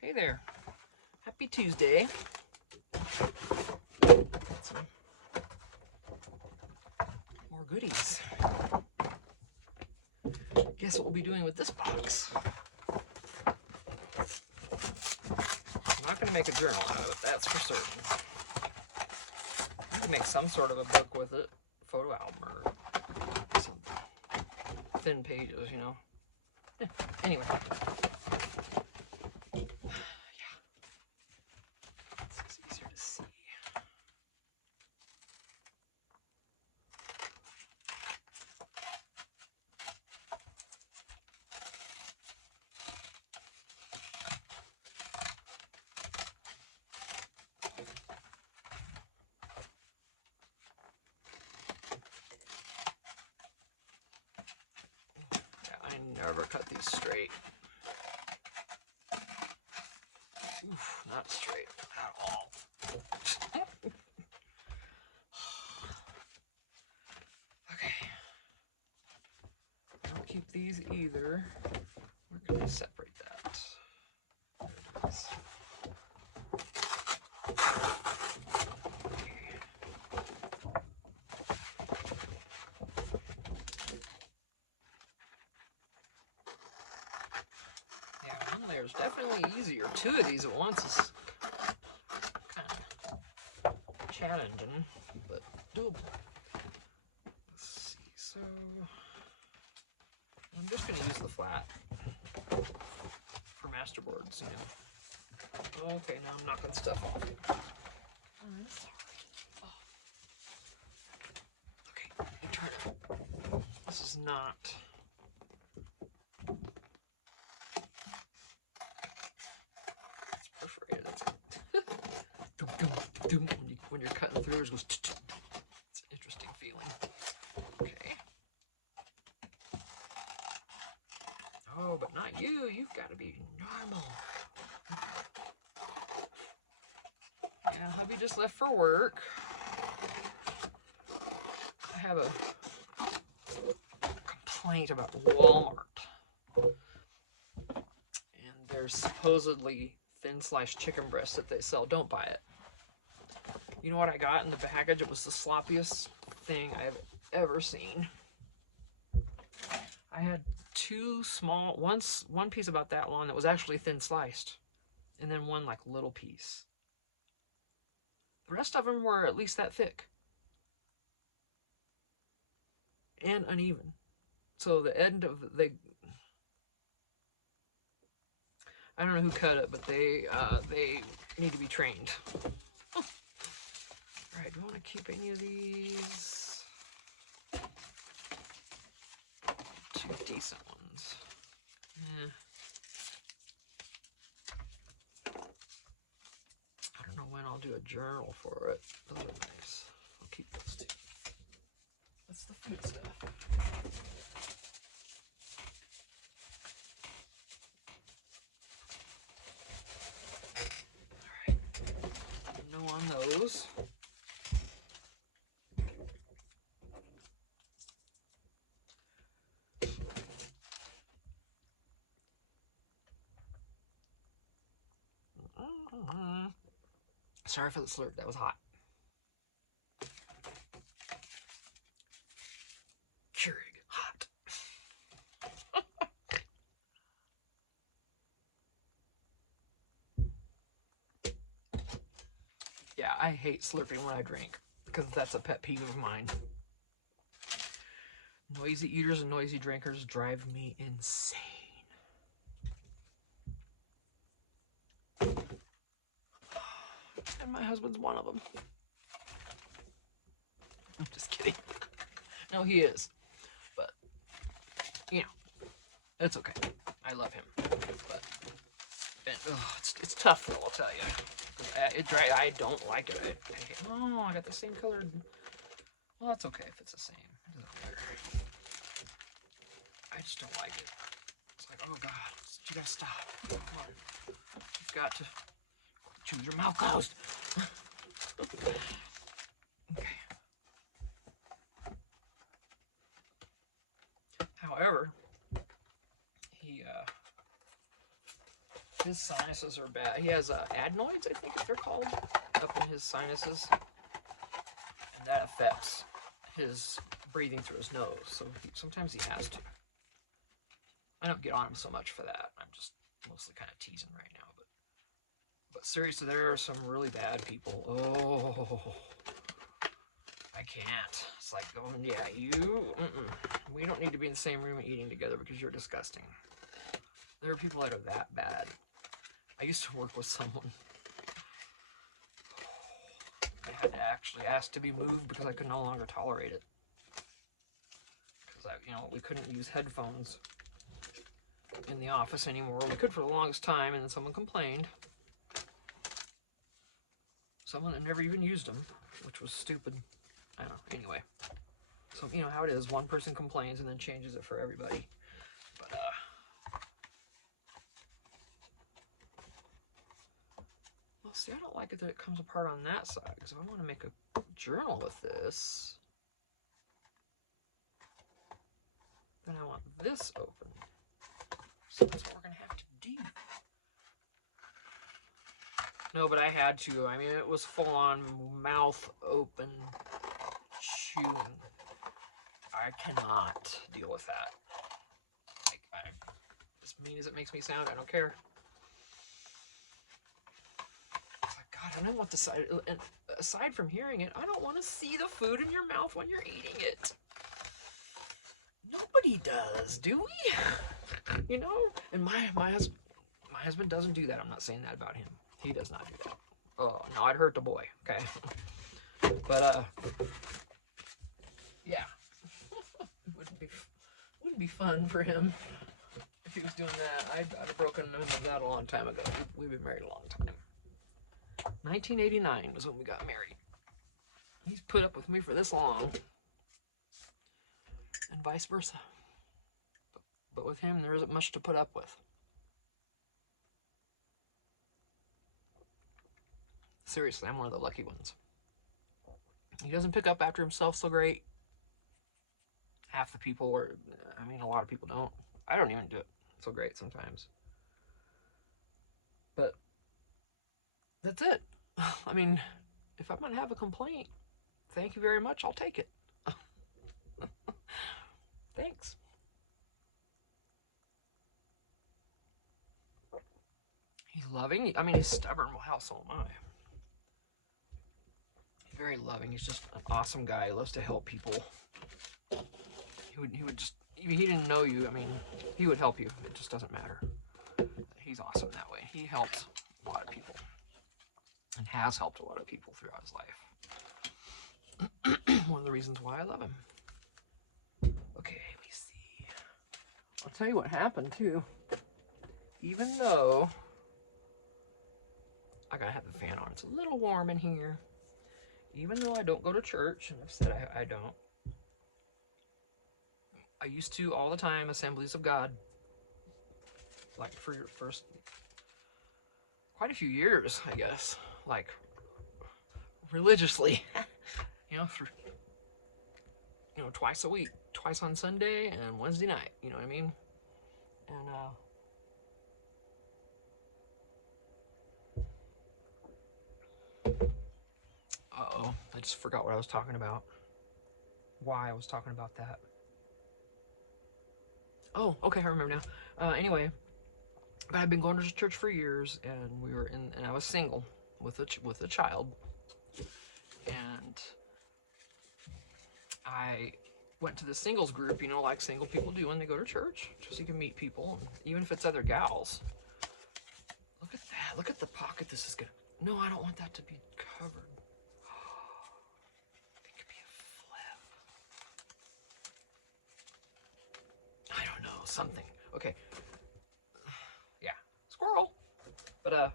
Hey there. Happy Tuesday. Some more goodies. Guess what we'll be doing with this box? I'm not going to make a journal out of it, that's for certain. I can make some sort of a book with it, photo album or something. Thin pages, you know. Anyway. Yeah. This is easier to see. I never cut these straight. Oof, not straight at all. Okay. I don't keep these either. We're going to separate that. There it is. There's definitely easier. Two of these at once is kind of challenging, but doable. Let's see, so I'm just going to use the flat for masterboards, you know. Okay, now I'm knocking stuff off. I'm sorry. Oh. Okay, you turn it. This is not... When you're cutting through, it goes. It's an interesting feeling. Okay. Oh, but not you. You've got to be normal. Yeah, hubby just left for work. I have a complaint about Walmart. And there's supposedly thin sliced chicken breast that they sell. Don't buy it. You know what I got in the package? It was the sloppiest thing I've ever seen. I had two small, one piece about that long that was actually thin sliced, and then one like little piece. The rest of them were at least that thick and uneven. So the end of I don't know who cut it, but they need to be trained. Oh. All right, do you want to keep any of these? Two decent ones. Yeah. I don't know when I'll do a journal for it. Those are nice. I'll keep those two. That's the food stuff. All right. No on those. Sorry for the slurp, that was hot. Keurig, hot. Yeah, I hate slurping when I drink, because that's a pet peeve of mine. Noisy eaters and noisy drinkers drive me insane. And my husband's one of them. I'm just kidding. No, he is. But, you know, it's okay. I love him. But, it's tough, though, I'll tell you. I don't like it. Oh, I got the same color. Well, that's okay if it's the same. It doesn't matter. I just don't like it. It's like, oh, God, you gotta stop. Come on. You've got to chew your mouth closed. Okay. However, his sinuses are bad. He has adenoids, I think they're called, up in his sinuses. And that affects his breathing through his nose. So sometimes he has to. I don't get on him so much for that. I'm just mostly kind of teasing right now. But seriously, there are some really bad people. Oh, I can't. It's like going, yeah, we don't need to be in the same room eating together because you're disgusting. There are people that are that bad. I used to work with someone. I had to actually ask to be moved because I could no longer tolerate it. Because we couldn't use headphones in the office anymore. We could for the longest time, and then someone complained. Someone that never even used them, which was stupid. I don't know. Anyway, so you know how it is. One person complains and then changes it for everybody. But well, see, I don't like it that it comes apart on that side because if I want to make a journal with this, then I want this open. So that's what we're gonna have to do. No, but I had to. I mean, it was full-on mouth open chewing. I cannot deal with that. As mean as it makes me sound, I don't care. It's like, God, I don't want the side. And aside from hearing it, I don't want to see the food in your mouth when you're eating it. Nobody does, do we? You know? And my husband doesn't do that. I'm not saying that about him. He does not do that. Oh, no, I'd hurt the boy, okay? But, yeah. Wouldn't be fun for him if he was doing that. I'd have broken him of that a long time ago. We've been married a long time. 1989 was when we got married. He's put up with me for this long. And vice versa. But with him, there isn't much to put up with. Seriously, I'm one of the lucky ones. He doesn't pick up after himself so great. Half the people, a lot of people don't. I don't even do it so great sometimes. But that's it. I mean, if I'm going to have a complaint, thank you very much. I'll take it. Thanks. He's loving. I mean, he's stubborn. Well, how so am I? Very loving. He's just an awesome guy. He loves to help people. He would just, if he didn't know you, I mean, he would help you. It just doesn't matter. He's awesome that way. He helps a lot of people and has helped a lot of people throughout his life. One of the reasons why I love him. Okay, let me see. I'll tell you what happened too. Even though I gotta have the fan on, it's a little warm in here. Even though I don't go to church, and I've said I don't, I used to all the time, Assemblies of God, like for your first, quite a few years, I guess, like religiously, for, twice a week, twice on Sunday and Wednesday night, you know what I mean? And, uh-oh, I just forgot what I was talking about. Why I was talking about that. Oh, okay, I remember now. Anyway, but I've been going to church for years, and I was single with a child, and I went to the singles group, like single people do when they go to church, just so you can meet people, even if it's other gals. Look at that. Look at the pocket this is gonna. No, I don't want that to be covered. It could be a flip. I don't know, something. Okay. Yeah, squirrel. But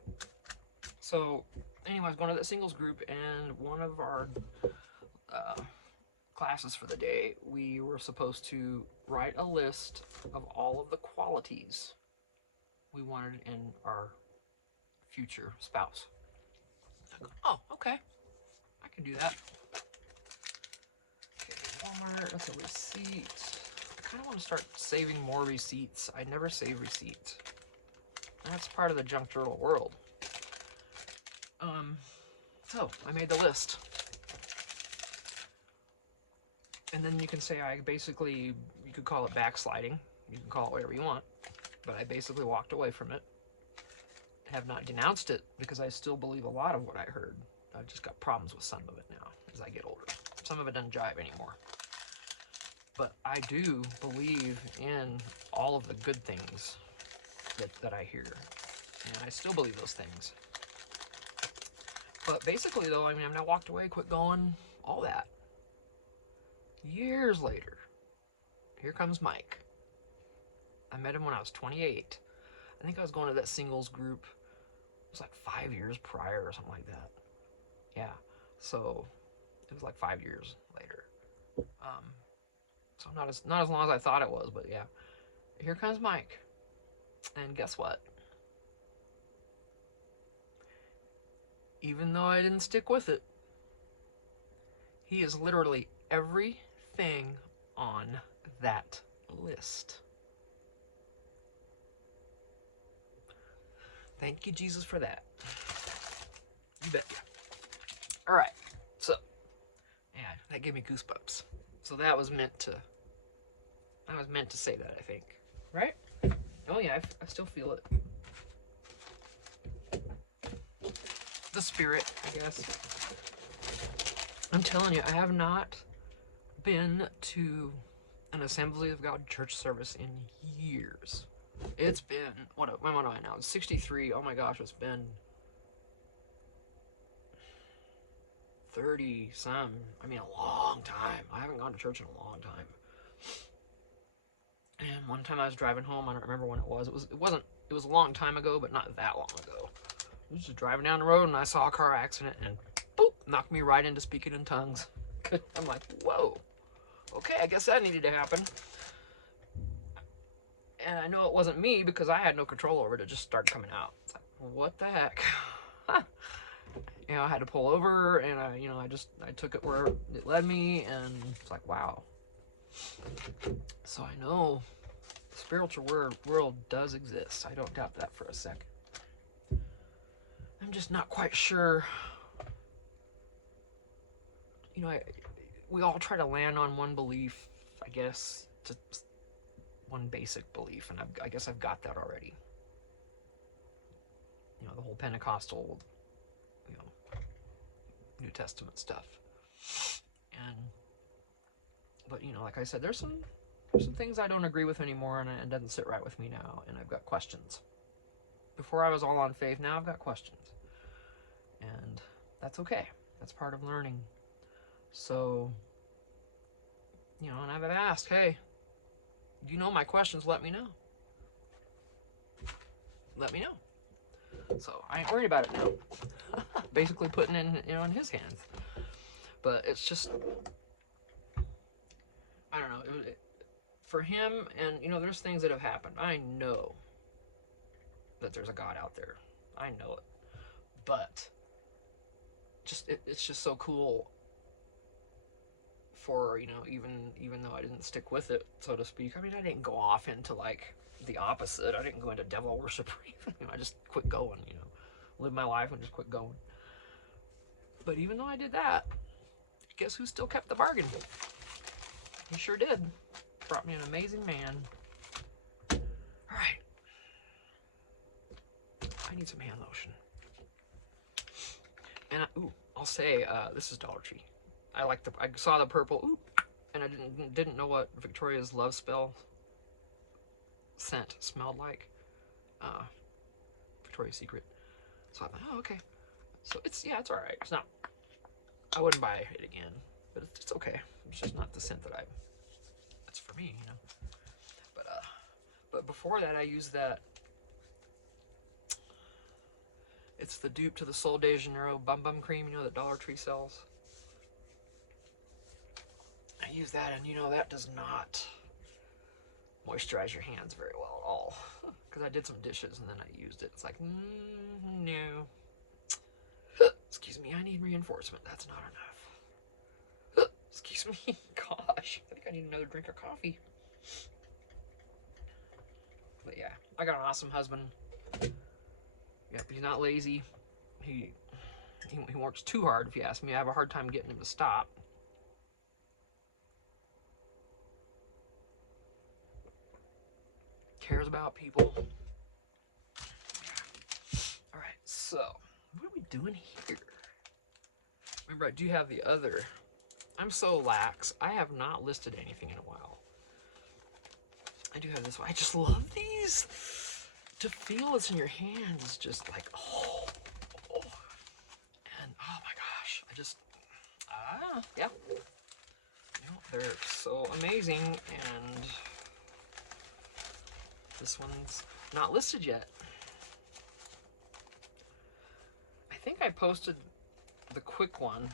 so anyway, I was going to that singles group, and one of our classes for the day, we were supposed to write a list of all of the qualities we wanted in our future spouse. Like, oh, okay, I can do that. Okay, Walmart, that's a receipt. I kind of want to start saving more receipts. I never save receipts. That's part of the junk journal world. So I made the list. And then you can say I basically, you could call it backsliding. You can call it whatever you want. But I basically walked away from it. Have not denounced it because I still believe a lot of what I heard. I've just got problems with some of it now as I get older. Some of it doesn't jive anymore. But I do believe in all of the good things that I hear. And I still believe those things. But basically, though, I mean, I walked away, quit going, all that. Years later, here comes Mike. I met him when I was 28. I think I was going to that singles group. It was like 5 years prior or something like that. Yeah, so it was like 5 years later. So not as long as I thought it was, but yeah. Here comes Mike. And guess what? Even though I didn't stick with it, he is literally everything on that list. Thank you, Jesus, for that. You bet. All right, so yeah, that gave me goosebumps. So that was meant to. I was meant to say that, I think, right? Oh yeah, I still feel it. The spirit, I guess. I'm telling you, I have not been to an Assembly of God church service in years. It's been, when am I now? It's 63. Oh my gosh, it's been 30 some. I mean, a long time. I haven't gone to church in a long time. And one time I was driving home. I don't remember when it was. It was a long time ago, but not that long ago. I was just driving down the road and I saw a car accident and boop, knocked me right into speaking in tongues. I'm like, whoa. Okay, I guess that needed to happen. And I know it wasn't me because I had no control over it. It just started coming out. It's like, what the heck? You know, I had to pull over and I took it where it led me, and it's like, wow. So I know the spiritual world does exist. I don't doubt that for a second. I'm just not quite sure. You know, we all try to land on one belief, I guess, just one basic belief, and I guess I've got that already. You know, the whole Pentecostal, you know, New Testament stuff. But you know, like I said, there's some things I don't agree with anymore, and it doesn't sit right with me now, and I've got questions. Before I was all on faith, now I've got questions. And that's okay. That's part of learning. So, you know, and I've asked, hey, you know my questions, let me know. Let me know. So I ain't worried about it now. Basically putting it in his hands. But it's just, I don't know, for him, and you know, there's things that have happened. I know that there's a God out there. I know it. But it's just so cool for, you know, even though I didn't stick with it, so to speak. I mean, I didn't go off into like the opposite. I didn't go into devil worship or anything. You know, I just quit going, you know, lived my life and just quit going. But even though I did that, guess who still kept the bargain? He sure did. Brought me an amazing man. All right. I need some hand lotion. And I'll say, this is Dollar Tree. I saw the purple, and I didn't know what Victoria's Love Spell scent smelled like. Victoria's Secret. So I thought, oh, okay. So it's all right. It's not, I wouldn't buy it again, but it's okay. It's just not the scent that's for me, you know. But before that, I used that. It's the dupe to the Sol de Janeiro Bum Bum Cream, you know, that Dollar Tree sells. I use that, and you know, that does not moisturize your hands very well at all. Because I did some dishes and then I used it. It's like, no. Excuse me, I need reinforcement. That's not enough. Excuse me. Gosh, I think I need another drink of coffee. But yeah, I got an awesome husband. Yep, he's not lazy. He works too hard, if you ask me. I have a hard time getting him to stop. Cares about people. Yeah. Alright, so, what are we doing here? Remember, I do have the other. I'm so lax. I have not listed anything in a while. I do have this one. I just love these. To feel what's in your hands is just like, oh. And, oh my gosh. Yeah. You know, they're so amazing, and this one's not listed yet. I think I posted the quick one.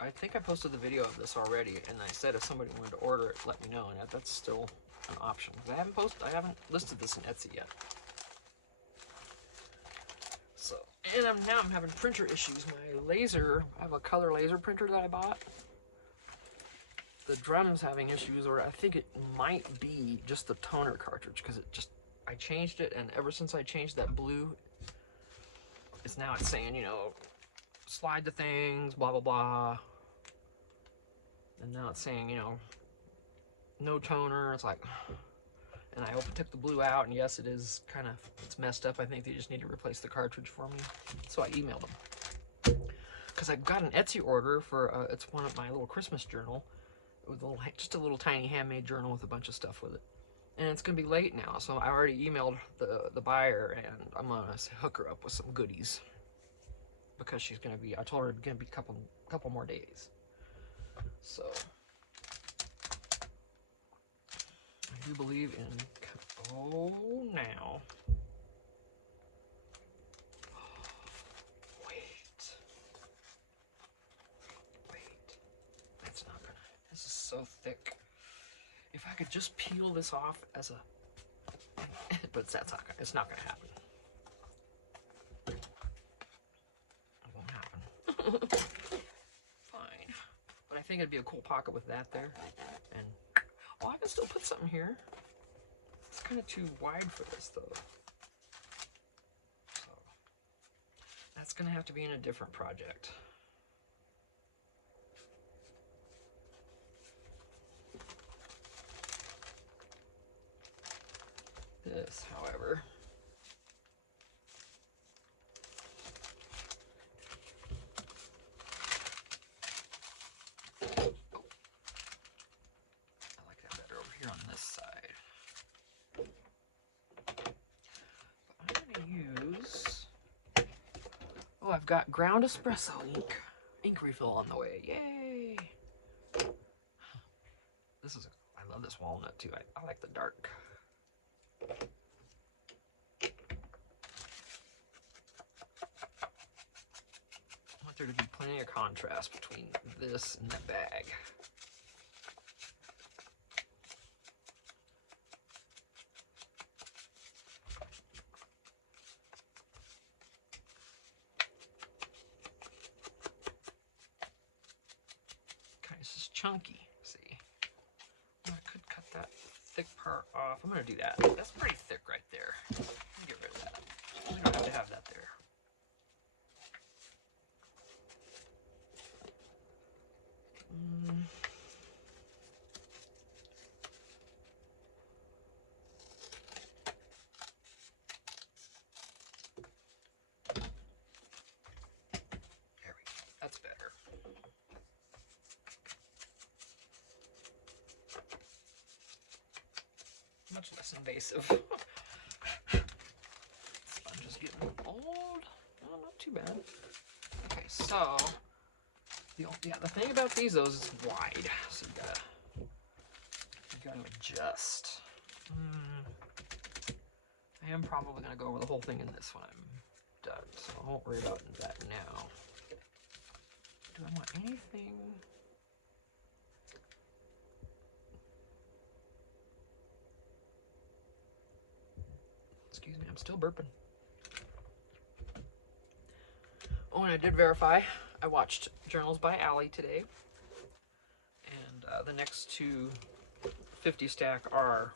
I think I posted the video of this already, and I said if somebody wanted to order it, let me know, and that's still an option. I haven't listed this in Etsy yet. So, and now I'm having printer issues. My laser, I have a color laser printer that I bought. The drum's having issues, or I think it might be just the toner cartridge, because I changed it, and ever since I changed that blue, it's saying, you know, slide the things, blah, blah, blah. And now it's saying, you know, no toner. It's like, and I took the blue out, and yes, it's messed up. I think they just need to replace the cartridge for me. So I emailed them. Because I got an Etsy order for, it's one of my little Christmas journal, with just a little tiny handmade journal with a bunch of stuff with it. And it's going to be late now, so I already emailed the buyer, and I'm going to hook her up with some goodies. Because she's going to be, I told her it's going to be a couple more days. So, I do believe in, now. Wait. That's not gonna, this is so thick. If I could just peel this off as a, but it's not gonna happen. It won't happen. Fine. But I think it'd be a cool pocket with that there. And, I can still put something here. It's kind of too wide for this though. So, that's gonna have to be in a different project. This, however, I like that better over here on this side. But I'm gonna use, I've got ground espresso ink refill on the way. Yay! I love this walnut too. I like the dark. I want there to be plenty of contrast between this and the bag. Okay, this is chunky, see? I could cut that thick part off. I'm gonna do that. That's pretty thick right there. Get rid of that. We don't have to have that there. There we go. That's better. Much less invasive. Sponge is getting old. Oh, not too bad. Okay, so the thing about these though is it's wide, so you gotta adjust. I am probably gonna go over the whole thing in this when I'm done, so I won't worry about that now. Do I want anything? Excuse me, I'm still burping. Oh, and I did verify. I watched Journals by Allie today. And the next two 50 stack are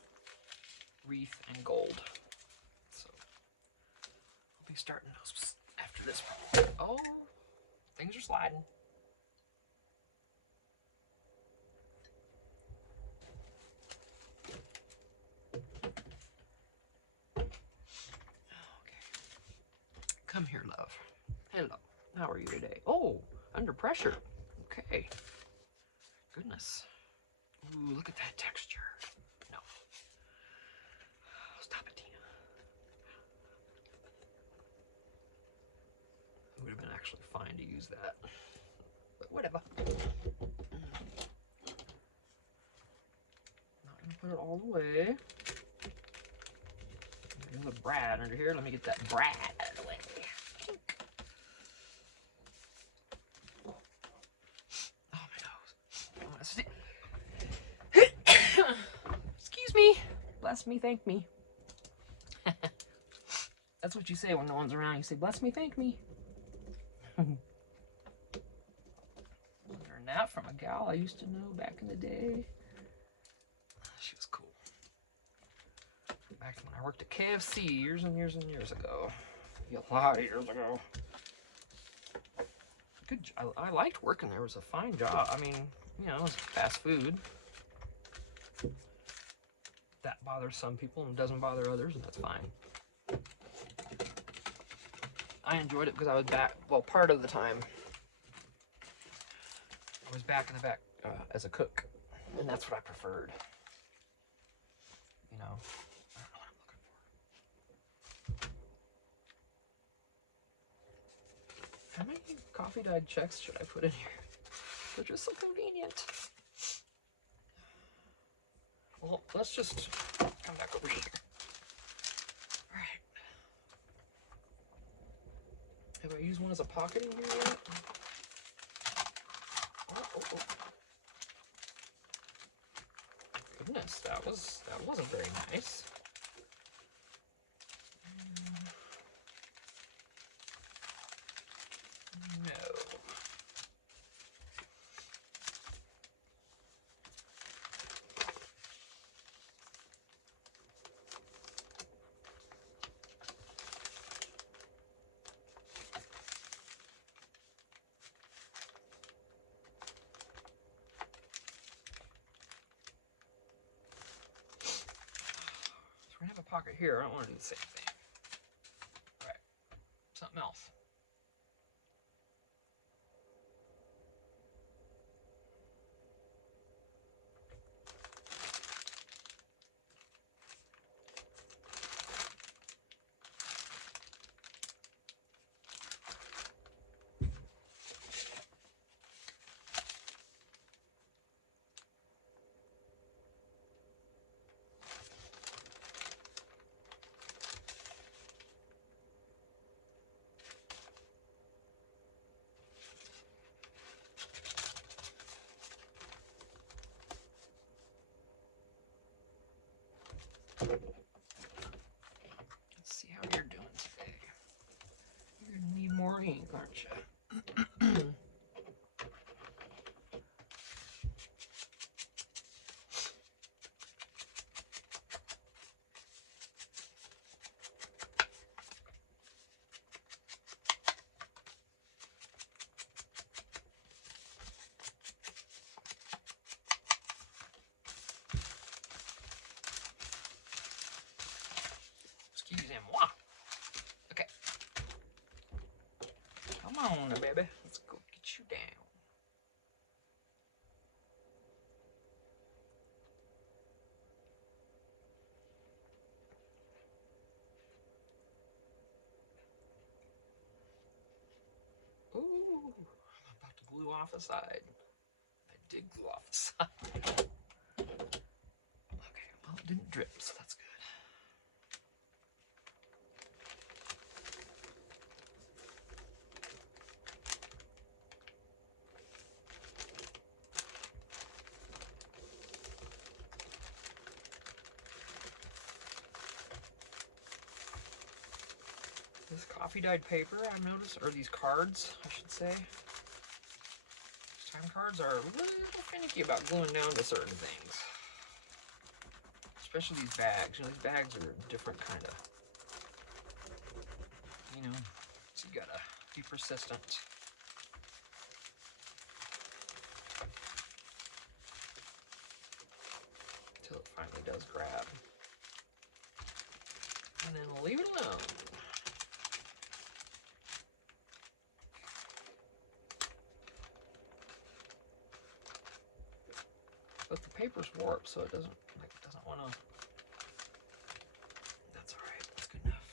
Wreath and Gold. So, I'll be starting those after this. Oh, things are sliding. Come here, love. Hello. How are you today? Oh, under pressure. Okay. Goodness. Ooh, look at that texture. No. Stop it, Tina. It would have been actually fine to use that. But whatever. Not gonna put it all the way. There's a Brad under here. Let me get that Brad out of the way. Oh, my nose. Excuse me. Bless me, thank me. That's what you say when no one's around. You say, bless me, thank me. Learned that from a gal I used to know back in the day. She was cool. Back when I worked at KFC years and years and years ago. A lot of years ago. Good. I liked working there. It was a fine job. I mean, you know, it was fast food. That bothers some people and doesn't bother others, and that's fine. I enjoyed it because I was back, well, part of the time, I was back in the back as a cook, and that's what I preferred. You know, I don't know what I'm looking for. How many coffee dyed checks should I put in here? They're just so convenient. Well, let's just come back over here. All right. Have I used one as a pocketing here yet? Oh. Goodness, that wasn't very nice. No. We're gonna have a pocket here. I don't want to do the same thing. All right, something else. Let's see how you're doing today. You're gonna need more ink, aren't you? Excusez-moi. Okay. Come on, baby. Let's go get you down. Ooh, I'm about to glue off the side. I did glue off the side. Okay, well, it didn't drip, so that's good. This coffee dyed paper, I've noticed, or these cards, I should say. These time cards are a little finicky about gluing down to certain things. Especially these bags. You know, these bags are a different kind of you know, so you gotta be persistent. Until it finally does grab. And then leave it alone. But the paper's warped, so it doesn't want to. That's all right. That's good enough.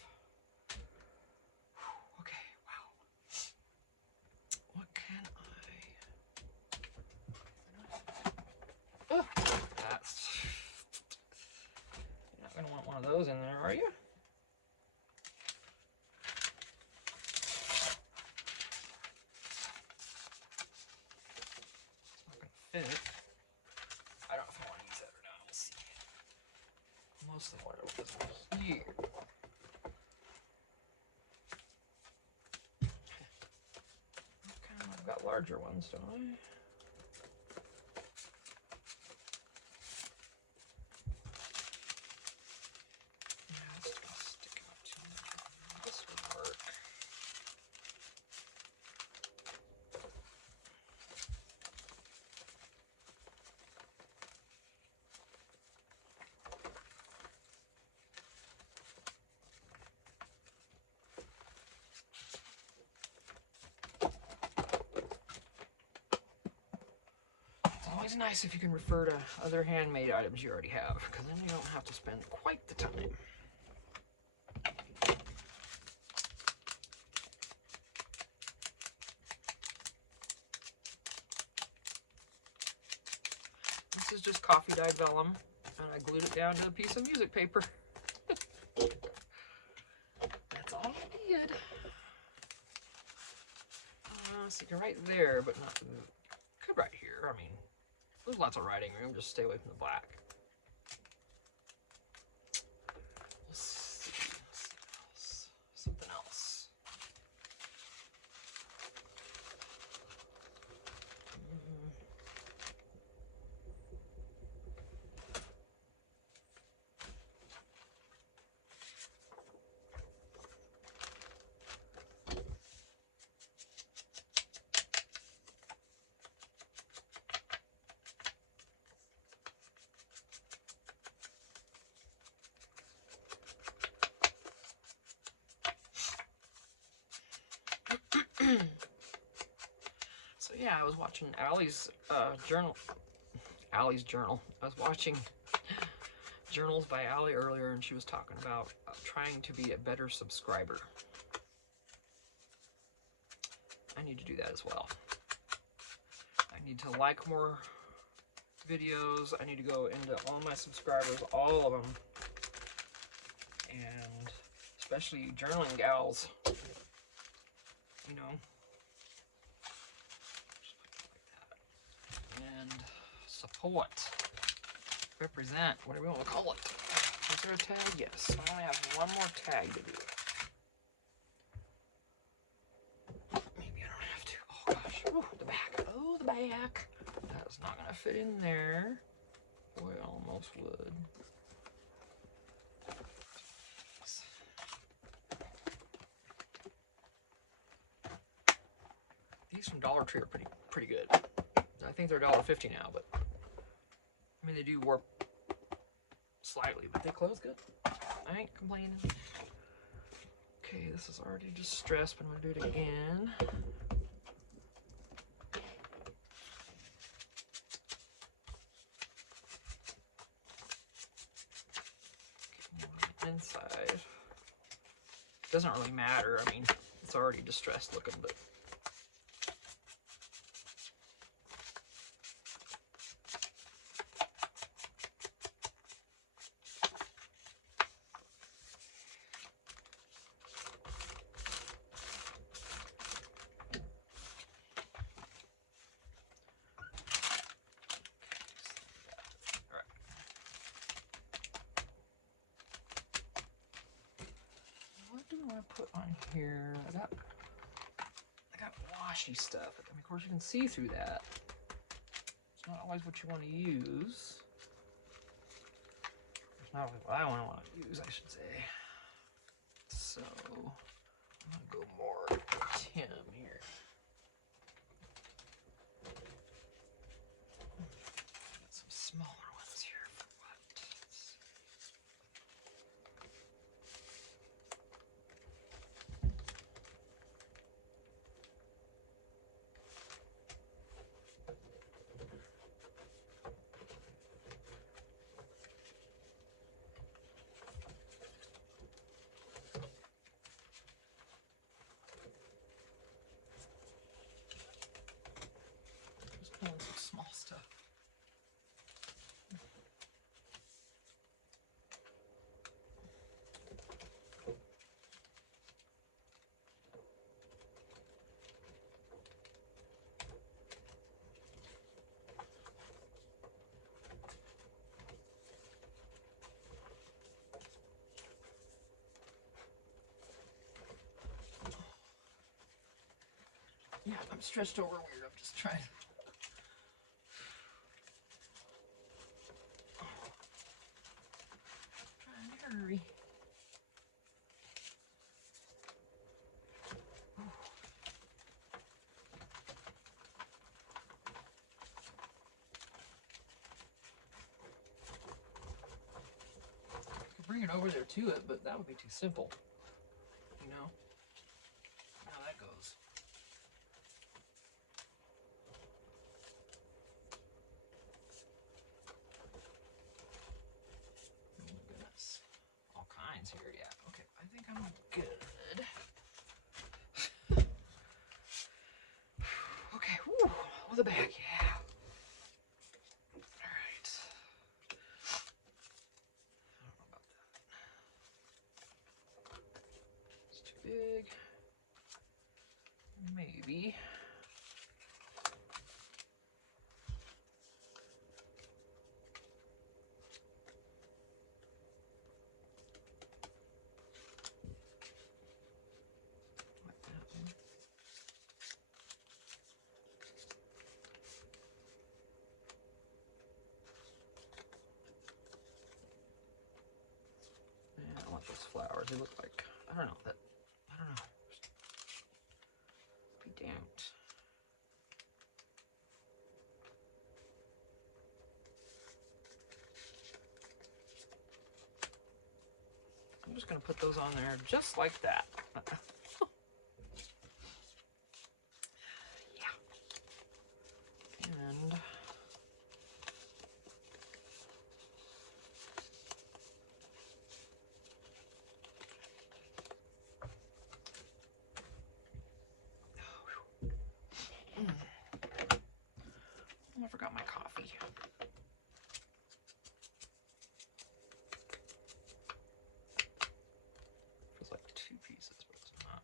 Whew, okay. Wow. What can I? Oh, that's. You're not gonna want one of those in there, are you? It's not gonna fit. I don't know if I want to use that or not. We'll see. Mostly what it was here. Okay, I've got larger ones, don't I? Yeah, it's not sticking up too much. This would work. It's nice if you can refer to other handmade items you already have, because then you don't have to spend quite the time. This is just coffee dyed vellum, and I glued it down to a piece of music paper. That's all I did. So you can write there, but not could write here. I mean, there's lots of writing room. Just stay away from the black. We'll see. Something else. So yeah, I was watching Allie's journal. Allie's journal. I was watching Journals by Allie earlier, and she was talking about trying to be a better subscriber. I need to do that as well. I need to like more videos. I need to go into all my subscribers, all of them, and especially you journaling gals, you know, and support, represent, whatever you want to call it. Is there a tag? Yes. I only have one more tag to do. Maybe I don't have to. Oh gosh. Ooh, the back. Oh, the back. That's not gonna fit in there. Boy, it almost would. These from Dollar Tree are pretty good. I think they're $1.50 now, but I mean they do warp slightly, but they close good. I ain't complaining. Okay, this is already distressed, but I'm gonna do it again. Inside. Doesn't really matter. I mean, it's already distressed looking, but what do I put on here? I got washy stuff. I mean, of course, you can see through that. It's not always what you want to use. It's not what I want to use, I should say. So, I'm gonna go more Tim here. Got some smaller ones here for what? Just pulling some small stuff. Yeah, I'm stretched over weird. I'm just trying to hurry. Could bring it over there to it, but that would be too simple. You know? How that goes. Oh my goodness. All kinds here, yeah. Okay, I think I'm good. Okay, whew, with the back, yeah. Alright. I don't know about that. It's too big. Maybe. Like that one. Yeah, I want those flowers. They look like, I don't know, be damned. I'm just gonna put those on there just like that. Yeah. And oh, I forgot my coffee. Feels like 2 pieces, but it's not.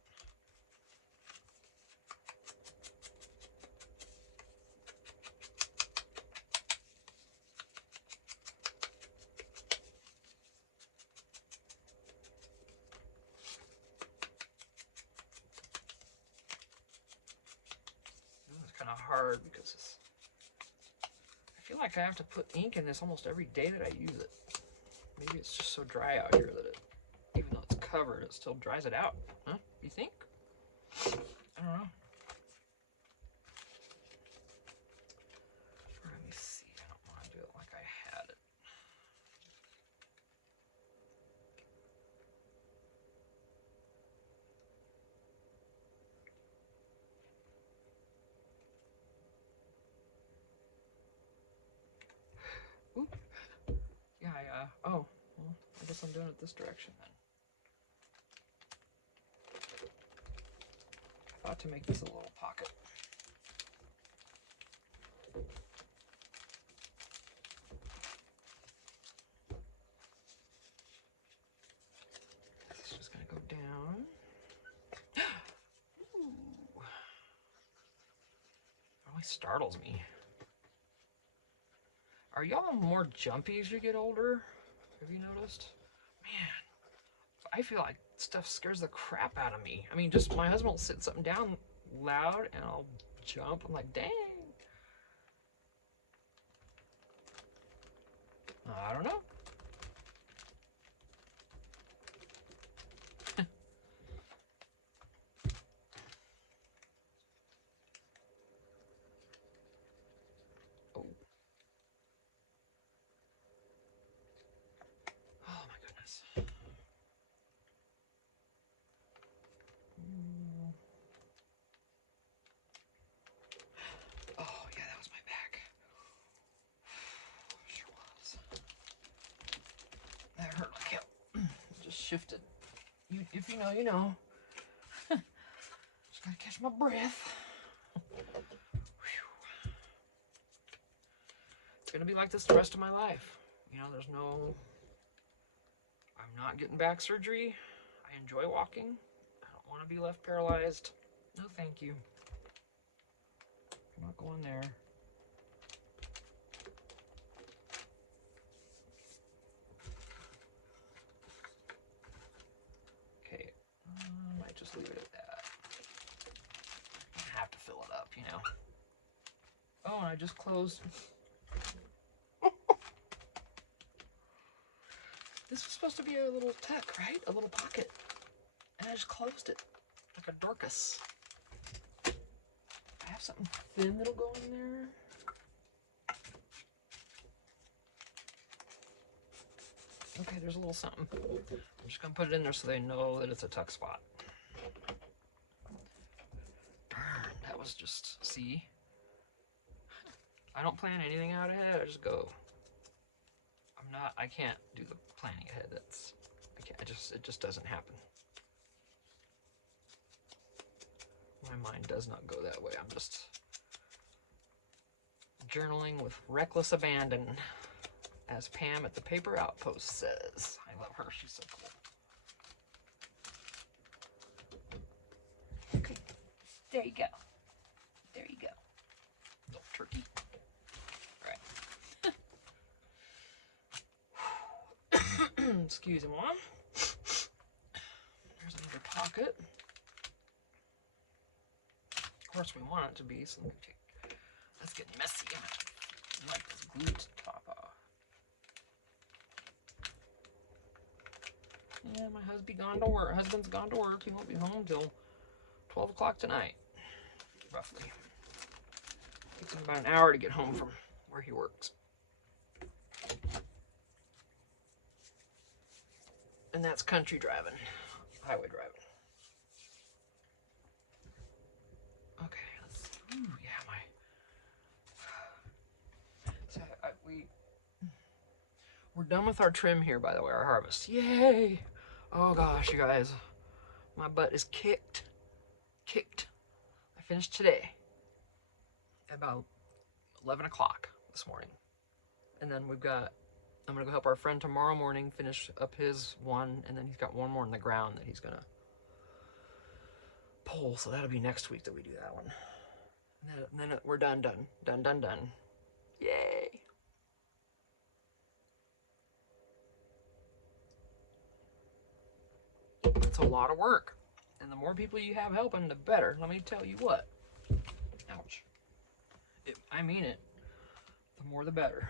It's kind of hard because I feel like I have to put ink in this almost every day that I use it. Maybe it's just so dry out here that it, even though it's covered, it still dries it out. Huh? You think? I don't know. Let me see. I don't want to do it like I had it. Oop. Yeah, oh, well, I guess I'm doing it this direction then. I thought to make this a little pocket. This is just gonna go down. Ooh. It always startles me. Are y'all more jumpy as you get older? Have you noticed? Man, I feel like stuff scares the crap out of me. I mean, just my husband will sit something down loud and I'll jump. I'm like, dang. I don't know. shifted. If you know, you know. Just gotta catch my breath. Whew. It's gonna be like this the rest of my life. You know, I'm not getting back surgery. I enjoy walking. I don't want to be left paralyzed. No, thank you. I'm not going there. Okay, I might just leave it at that. I have to fill it up, you know. Oh, and I just closed. This was supposed to be a little tuck, right? A little pocket. And I just closed it like a Dorcas. I have something thin that'll go in there. Okay, there's a little something. I'm just gonna put it in there so they know that it's a tuck spot. Darn, that was just, see? I don't plan anything out ahead, I just go. I can't do the planning ahead. It just doesn't happen. My mind does not go that way. I'm just journaling with reckless abandon, as Pam at the Paper Outpost says. I love her, she's so cool. Okay, there you go. There you go. Little turkey. Excuse me. There's another pocket. Of course, we want it to be, so let me take. That's getting messy. I like this glue to top off. Yeah, my husband's gone to work. He won't be home until 12 o'clock tonight, roughly. It takes him about an hour to get home from where he works. And that's country driving, highway driving. Okay, ooh, yeah, so we're done with our trim here, by the way, our harvest. Yay! Oh gosh, you guys, my butt is kicked. I finished today at about 11 o'clock this morning. And then I'm gonna go help our friend tomorrow morning finish up his one, and then he's got one more in the ground that he's gonna pull, so that'll be next week that we do that one. And then we're done. Yay! It's a lot of work, and the more people you have helping, the better. Let me tell you what. Ouch. I mean it. The more the better.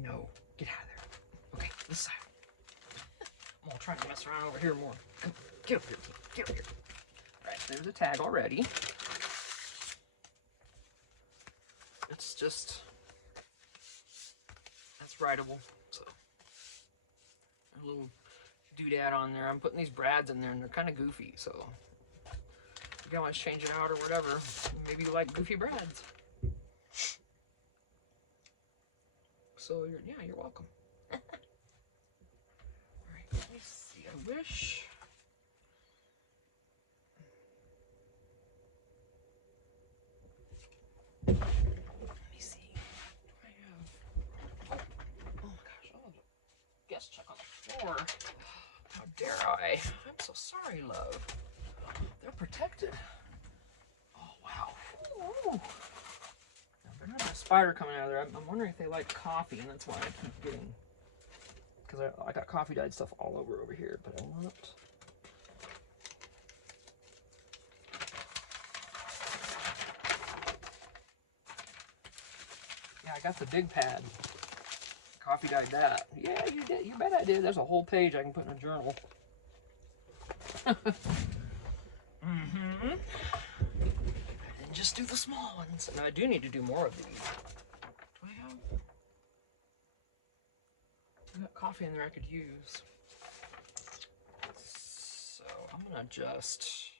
No, get out of there. Okay, this side. I'm all trying to mess around over here more. Come, get over here. Get over here. All right, there's a tag already. It's just, that's writable. So, a little doodad on there. I'm putting these brads in there, and they're kind of goofy. So, you can always change it out or whatever. Maybe you like goofy brads. So you're welcome. All right, let me see. I wish. Let me see. Do I have? Oh my gosh! Oh, guest check on the floor. How dare I? I'm so sorry, love. They're protected. Oh wow. Ooh. There's a spider coming out of there. I'm wondering if they like coffee, and that's why I keep getting. Because I got coffee dyed stuff all over here, but I want. Yeah, I got the big pad. Coffee dyed that. Yeah, you did. You bet I did. There's a whole page I can put in a journal. Mm-hmm. And just do the small ones. Now I do need to do more of these. Do I have? I got coffee in there I could use. So I'm gonna just.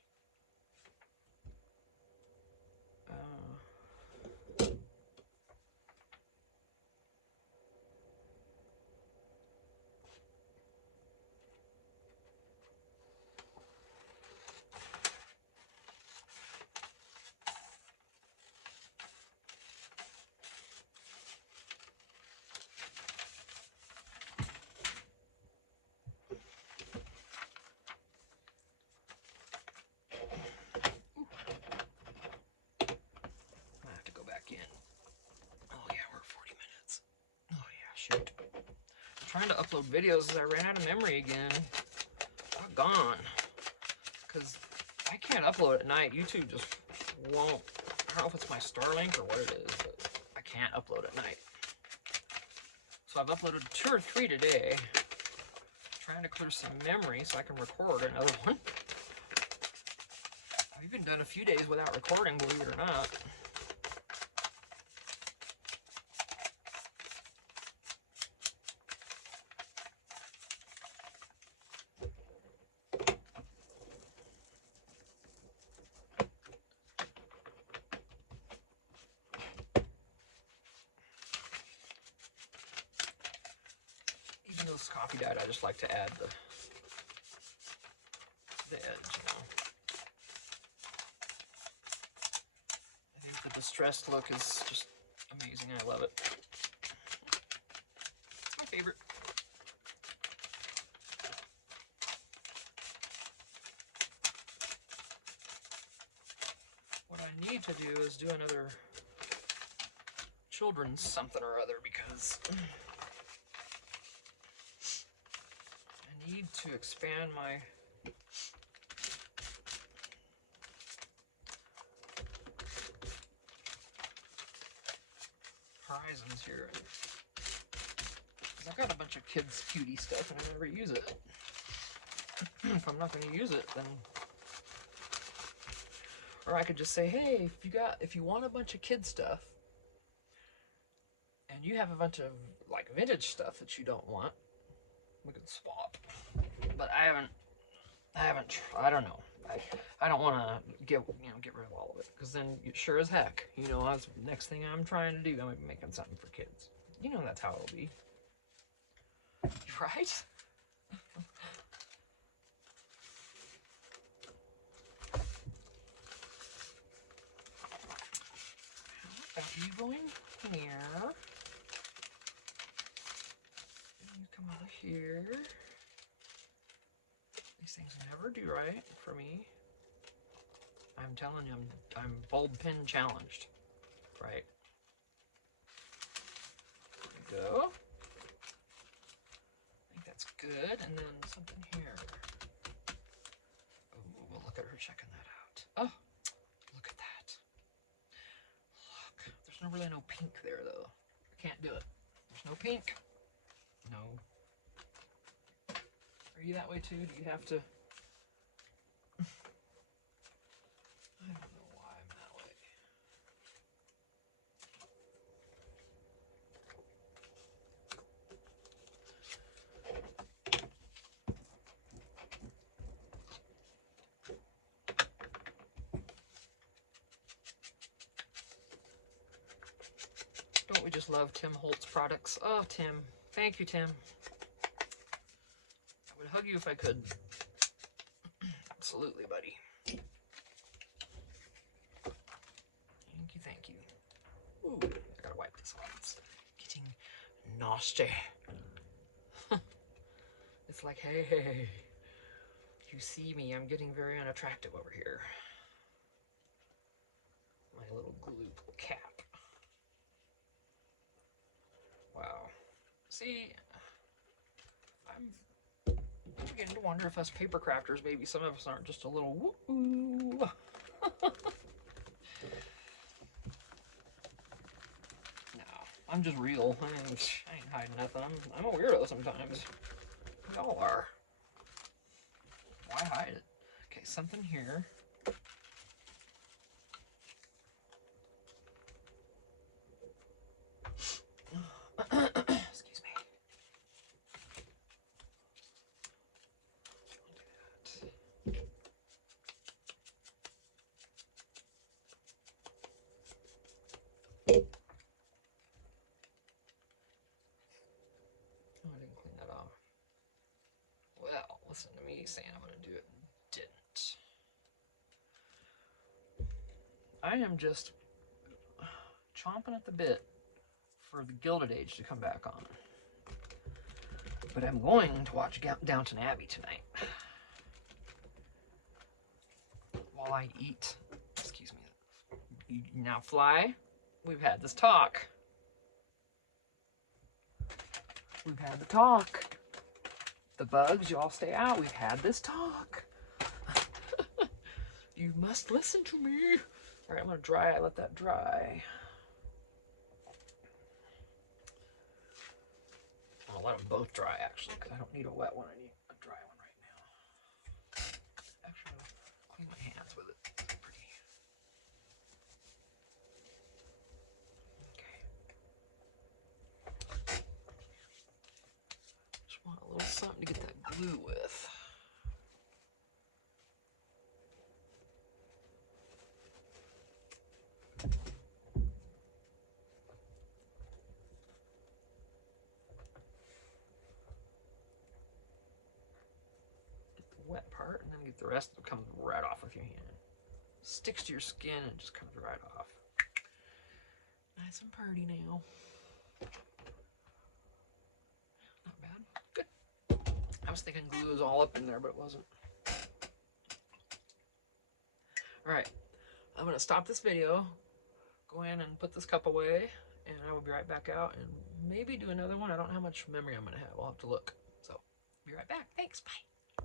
upload videos is I ran out of memory again. I'm gone. Because I can't upload at night. YouTube just won't. I don't know if it's my Starlink or what it is, but I can't upload at night. So I've uploaded 2 or 3 today. Trying to clear some memory so I can record another one. I've even done a few days without recording, believe it or not. Even though this coffee dyed, I just like to add the edge, you know. I think the distressed look is just amazing. I love it. It's my favorite. What I need to do is do another children's something or other because I need to expand my horizons here. Because I've got a bunch of kids' cutie stuff and I never use it. If I'm not going to use it, then... Or I could just say, hey, if you want a bunch of kid stuff, and you have a bunch of like vintage stuff that you don't want, we can swap. But I don't know. I don't want to get rid of all of it, because then sure as heck, that's the next thing I'm trying to do. I'm making something for kids. That's how it'll be, right? How about you going here? And you come over here. These things never do right for me. I'm telling you, I'm bulb pin challenged. Right. There we go. I think that's good. And then something here. Oh, well, look at her checking that out. Oh, look at that. Look. There's really no pink there, though. I can't do it. There's no pink. No. Are you that way, too? Do you have to... I don't know why I'm that way. Don't we just love Tim Holtz products? Oh, Tim. Thank you, Tim. I would hug you if I could. Absolutely, buddy. Thank you. Ooh, I gotta wipe this off. It's getting nasty. It's like, hey, you see me, I'm getting very unattractive over here. My little glue cap. Wow. See, I'm beginning to wonder if us paper crafters, maybe some of us aren't just a little woo-oo. No, I'm just real. I ain't hiding nothing. I'm a weirdo sometimes. Y'all are. Why hide it? Okay, something here. Excuse me. Oh, I didn't clean that off. Well, listen to me saying I'm going to do it and didn't. I am just chomping at the bit for the Gilded Age to come back on. But I'm going to watch Downton Abbey tonight. While I eat. Excuse me. Now, Fly, we've had this talk. We've had the talk. The bugs, you all stay out. We've had this talk. You must listen to me. All right, I'm gonna dry. I let that dry. I'll let them both dry actually, because I don't need a wet one. I need a dry one right now. Actually, I'll clean my hands with it. It's pretty. Okay. Just want a little something to get that glue with. Wet part, and then get the rest that comes right off with your hand. Sticks to your skin and just comes right off. Nice and pretty now. Not bad. Good. I was thinking glue was all up in there, but it wasn't. Alright, I'm going to stop this video, go in and put this cup away, and I will be right back out and maybe do another one. I don't know how much memory I'm going to have. I'll have to look. So, be right back. Thanks. Bye.